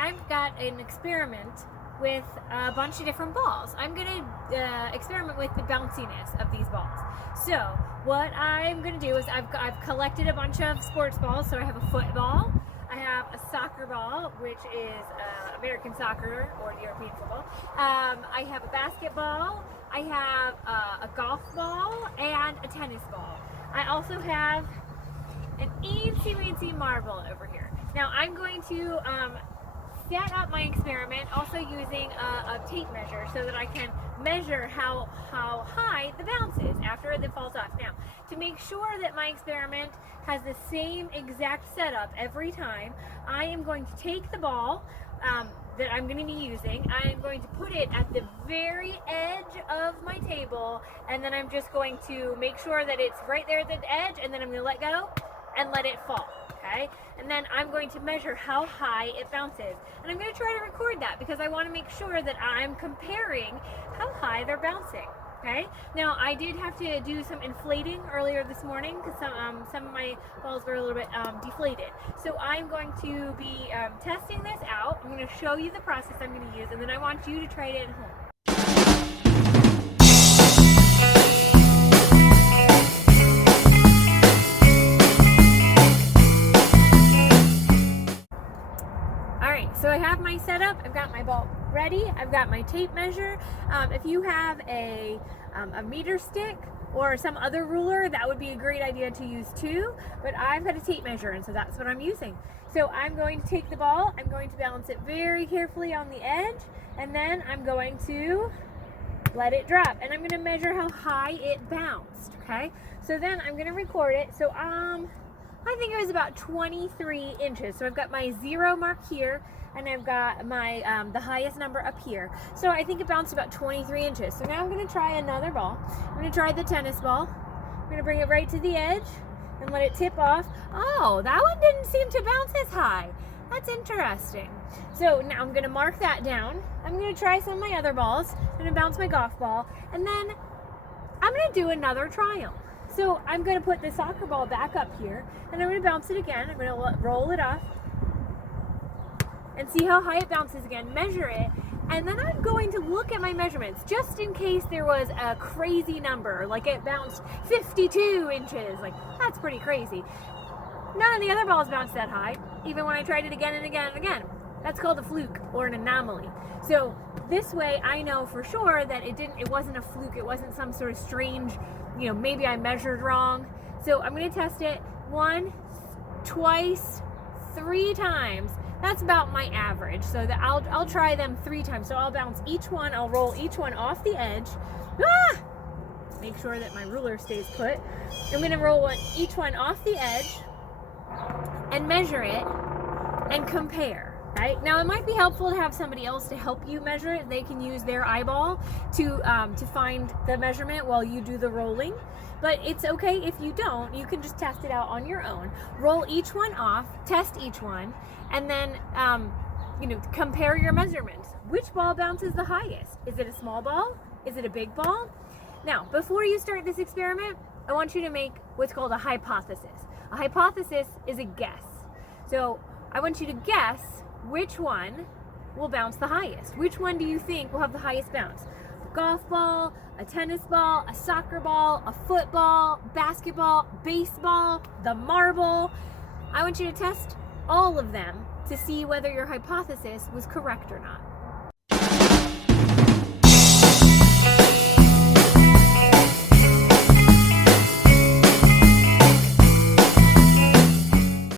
I've got an experiment with a bunch of different balls. I'm going to experiment with the bounciness of these balls. So what I'm going to do is I've collected a bunch of sports balls. So I have a football, I have a soccer ball, which is American soccer or European football. I have a basketball, I have a golf ball, and a tennis ball. I also have an eensy-weensy marble over here. Now I'm going to set up my experiment also using a tape measure so that I can measure how high the bounce is after it falls off. Now, to make sure that my experiment has the same exact setup every time, I am going to take the ball that I'm going to be using, I'm going to put it at the very edge of my table, and then I'm just going to make sure that it's right there at the edge, and then I'm going to let go and let it fall. Okay? And then I'm going to measure how high it bounces. And I'm going to try to record that because I want to make sure that I'm comparing how high they're bouncing. Okay? Now, I did have to do some inflating earlier this morning because some of my balls were a little bit deflated. So I'm going to be testing this out. I'm going to show you the process I'm going to use, and then I want you to try it at home. So I have my setup, I've got my ball ready, I've got my tape measure. If you have a meter stick or some other ruler, that would be a great idea to use too, but I've got a tape measure, and so that's what I'm using. So I'm going to take the ball, I'm going to balance it very carefully on the edge, and then I'm going to let it drop, and I'm going to measure how high it bounced, okay? So then I'm going to record it. So I think it was about 23 inches. So I've got my 0 mark here, and I've got my the highest number up here. So I think it bounced about 23 inches. So now I'm going to try another ball. I'm going to try the tennis ball. I'm going to bring it right to the edge and let it tip off. Oh, that one didn't seem to bounce as high. That's interesting. So now I'm going to mark that down. I'm going to try some of my other balls. I'm going to bounce my golf ball, and then I'm going to do another trial. So I'm going to put the soccer ball back up here, and I'm going to bounce it again. I'm going to roll it off and see how high it bounces again, measure it, and then I'm going to look at my measurements just in case there was a crazy number, like it bounced 52 inches. Like, that's pretty crazy. None of the other balls bounced that high, even when I tried it again and again and again. That's called a fluke or an anomaly. So this way I know for sure that it wasn't a fluke, it wasn't some sort of strange, maybe I measured wrong. So I'm going to test it 1, 2, 3 times. That's about my average. So that I'll try them 3 times. So I'll bounce each one, I'll roll each one off the edge. Make sure that my ruler stays put. I'm going to roll each one off the edge and measure it and compare. Right? Now, it might be helpful to have somebody else to help you measure it. They can use their eyeball to find the measurement while you do the rolling. But it's okay if you don't. You can just test it out on your own. Roll each one off, test each one, and then compare your measurements. Which ball bounces the highest? Is it a small ball? Is it a big ball? Now, before you start this experiment, I want you to make what's called a hypothesis. A hypothesis is a guess. So I want you to guess which one will bounce the highest. Which one do you think will have the highest bounce? A golf ball, a tennis ball, a soccer ball, a football, basketball, baseball, the marble. I want you to test all of them to see whether your hypothesis was correct or not.